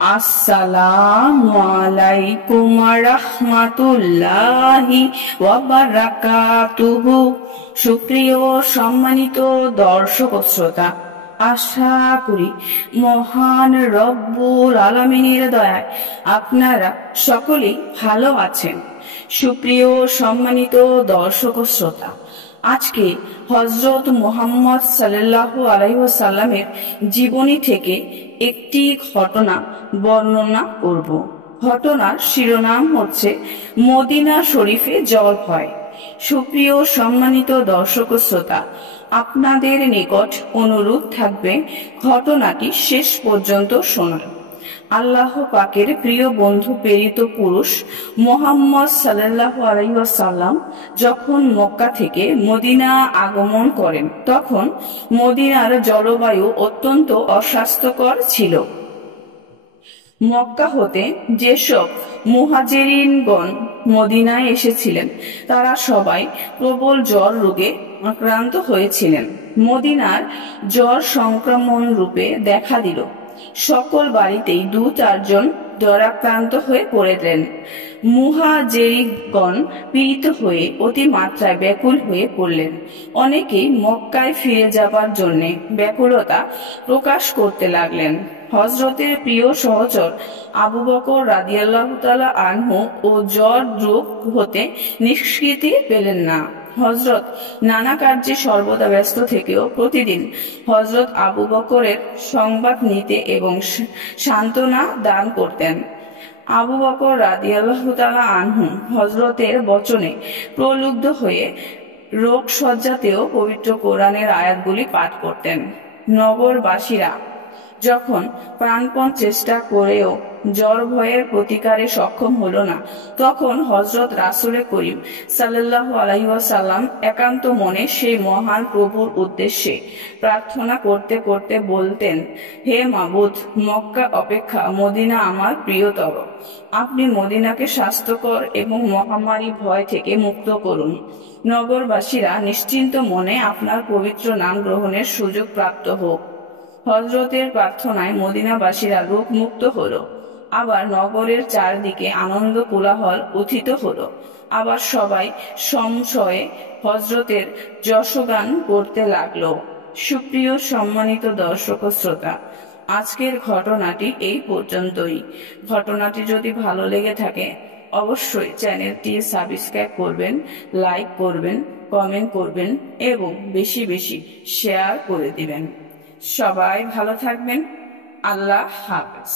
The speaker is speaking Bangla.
আসসালামু আলাইকুম রাহমাতুল্লাহি ওয়া বারাকাতুহু। সুপ্রিয় সম্মানিত দর্শক ও শ্রোতা, আশা করি মহান রব্বুল আলামিনের দয়ায় আপনারা সকলেই ভালো আছেন। সুপ্রিয় সম্মানিত দর্শক ও শ্রোতা, আজকে হযরত মুহাম্মদ সাল্লাল্লাহু আলাইহি ওয়াসাল্লামের জীবনী থেকে একটি ঘটনা বর্ণনা করব। ঘটনার শিরোনাম হচ্ছে মদিনা শরীফে জ্বর হয়। সুপ্রিয় সম্মানিত দর্শক ও শ্রোতা, আপনাদের নিকট অনুরোধ থাকবে ঘটনাটি শেষ পর্যন্ত শোনার। আল্লাহ পাকের প্রিয় বন্ধু প্রেরিত পুরুষ মুহাম্মদ সাল্লাল্লাহু আলাইহি ওয়াসাল্লাম যখন মক্কা থেকে মদিনা আগমন করেন, তখন মদিনার জলবায়ু অত্যন্ত অস্বাস্থ্যকর ছিল। মক্কা হতে যেসব মুহাজিরিনগণ মদিনায় এসেছিলেন, তারা সবাই প্রবল জ্বর রোগে আক্রান্ত হয়েছিলেন। মদিনার জ্বর সংক্রমণ রূপে দেখা দিল। সকল বাড়িতেই 2-4 জন জ্বরাক্রান্ত হয়ে পড়লেন। মুহাজিরিনগণ পীড়িত হয়ে অতিমাত্রায় ব্যাকুল হয়ে পড়লেন। অনেকেই মক্কায় ফিরে যাবার জন্য ব্যাকুলতা প্রকাশ করতে লাগলেন। হযরতের প্রিয় সহচর আবু বকর রাদিয়াল্লাহু তাআলা আনহু ও জ্বর রোগ হতে নিষ্কৃতি পেলেন না। হযরত নানা কার্যে সর্বদা ব্যস্ত থেকেও প্রতিদিন হযরত আবু বকরের সংবাদ নিতে এবং সান্ত্বনা দান করতেন। আবু বকর রাদিয়াল্লাহু তাআলা আনহু হযরতের বচনে প্রলুব্ধ হয়ে রোগশয্যাতেও পবিত্র কোরআনের আয়াতগুলি পাঠ করতেন। নগরবাসীরা যখন প্রাণপণ চেষ্টা করেও জ্বর ভয়ের প্রতিকারে সক্ষম হলো না, তখন হযরত রাসূল করিম সাল্লাল্লাহু আলাইহি ওয়াসাল্লাম একান্ত মনে সেই মহান প্রভুর উদ্দেশ্যে প্রার্থনা করতে করতে বলতেন, হে মাবুদ, মক্কা অপেক্ষা মদিনা আমার প্রিয়তর। আপনি মদিনাকে স্বাস্থ্যকর এবং মহামারী ভয় থেকে মুক্ত করুন। নগরবাসীরা নিশ্চিন্ত মনে আপনার পবিত্র নাম গ্রহণের সুযোগ প্রাপ্ত হোক। হযরতের প্রার্থনায় মদিনাবাসীরা রোগমুক্ত হলো। আবার নগরের চারদিকে আনন্দ কোলাহল উত্থিত হলো। আবার সবাই সংশয়ে হযরতের যশগান করতে লাগলো। সুপ্রিয় সম্মানিত দর্শক ও শ্রোতা, আজকের ঘটনাটি এই পর্যন্তই। ঘটনাটি যদি ভালো লেগে থাকে অবশ্যই চ্যানেলটি সাবস্ক্রাইব করবেন, লাইক করবেন, কমেন্ট করবেন এবং বেশি বেশি শেয়ার করে দিবেন। সবাই ভালো থাকবেন। আল্লাহ হাফেজ।